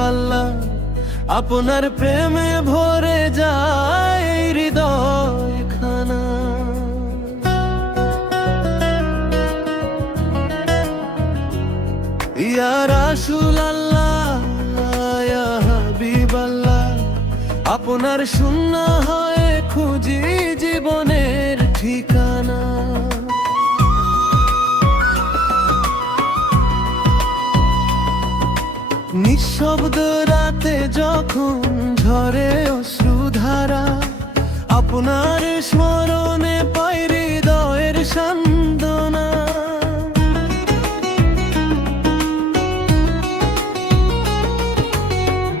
হাবিবাল্লাহ, আপনার প্রেমে ভরে যায় হৃদয় খানা। ইয়া রাসূলুল্লাহ, ইয়া হাবিবাল্লাহ, আপনার শূন্য হয় খুঁজি জীবনের ঠিকানা। নিঃশব্দ রাতে যখন ঝরে অশ্রুধারা, আপনার স্মরণে পাই হৃদয়ের সান্ত্বনা।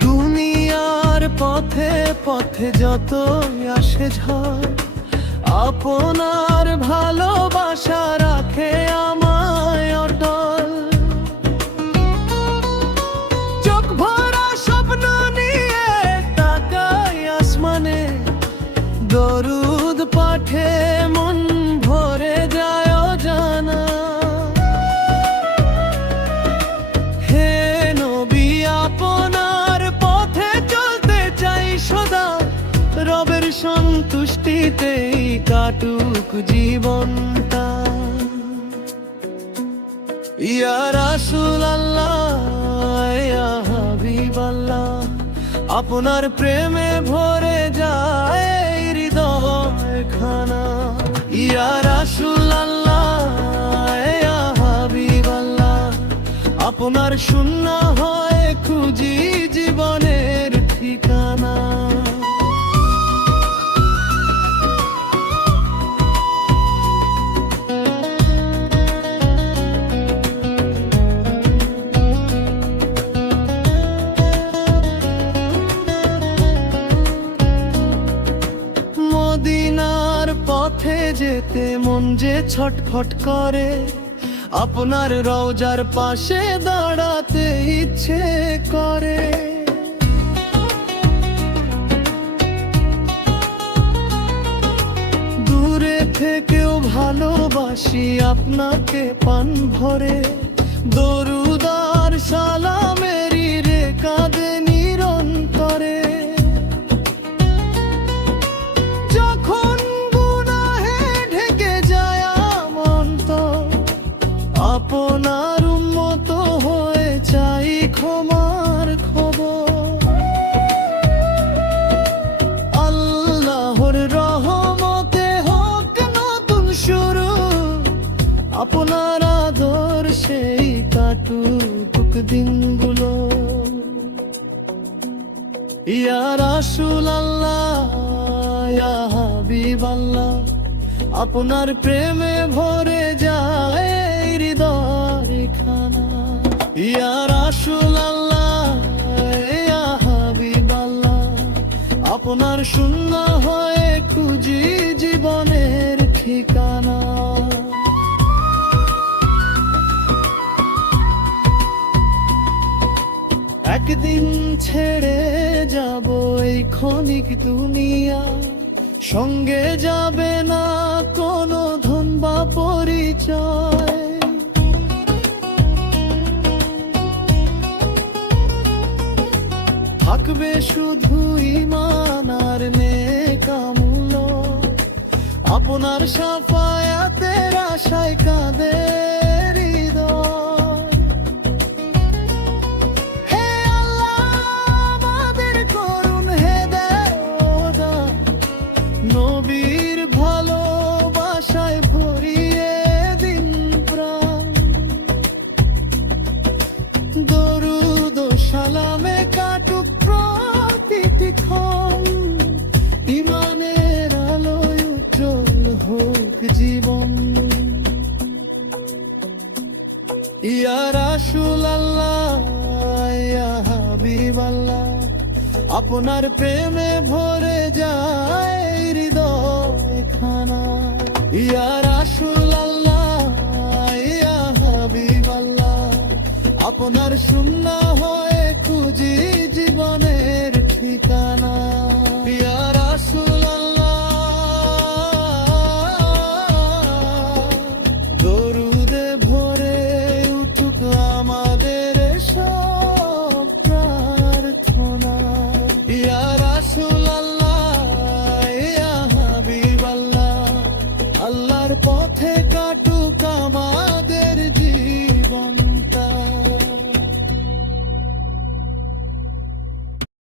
দুনিয়ার পথে পথে যত আসে ঝড়, আপনার ভালোবাসা রাখে আমায় অটল। চোখ ভরা স্বপ্ন নিয়ে তাকাই আসমানে, দরুদ পাঠে মন ভরে যায় জানা। হে নবী, আপনার পথে চলতে চাই সদা, রবের সন্তুষ্টিতেই কাটুক জীবনটা। ইয়া রাসূলুল্লাহ, ইয়া হাবিবাল্লাহ, আপনার প্রেমে ভরে যায় হৃদয় খানা। ইয়া রাসূলুল্লাহ, ইয়া হাবিবাল্লাহ, আপনার শূন্য হয় খুঁজি জীবনের ঠিকানা। মদিনার পথে যেতে মন যে ছটফট করে, আপনার রওজার পাশে দাঁড়াতে ইচ্ছে করে। দূরে থেকেও ভালোবাসি আপনাকে প্রাণ ভরে, দরুদ আর সালামেরই রে কাঁদে নিরন্তরে। যখন গুনাহে ঢেকে যায় অন্তর, আপনার উম্মত হয়ে চাই ক্ষমার খবর। আল্লাহর রহমতে হোক নতুন শুরু, আপনার আদর্শেই কাটুক দিনগুলো। ইয়া রাসূলুল্লাহ, ইয়া হাবিবাল্লাহ, আপনার প্রেমে ভরে যায় হৃদয় খানা। ইয়া রাসূলুল্লাহ, ইয়া হাবিবাল্লাহ, আপনার শূন্য হয় খুঁজি জীবনের ঠিকানা। একদিন ছেড়ে যাব এই ক্ষণিক দুনিয়া, সঙ্গে যাবে না কোনো ধন বা পরিচয়। থাকবে শুধু ঈমান আর নেক আমল, আপনার শাফায়াতের আশায় কাঁদে হৃদয়। হে আল্লাহ, আমাদের করুন হেদায়েত দান, নবীর ভালোবাসায় ভরিয়ে দিন প্রাণ। দরুদ ও সালামে কাটুক প্রতিটি ক্ষণ, ঈমানের আলোয় উজ্জ্বল হোক জীবন। ইয়া রাসূলুল্লাহ, ইয়া হাবিবাল্লাহ, আপনার প্রেমে ভরে যায় হৃদয় খানা। ইয়া রাসূলুল্লাহ, ইয়া হাবিবাল্লাহ, আপনার শূন্য হয় খুঁজি জীবনের ঠিকানা। ইয়া রাসূলুল্লাহ, দরুদে ভরে উঠুক আমাদের সব প্রাণ। পথে কাটুক আমাদের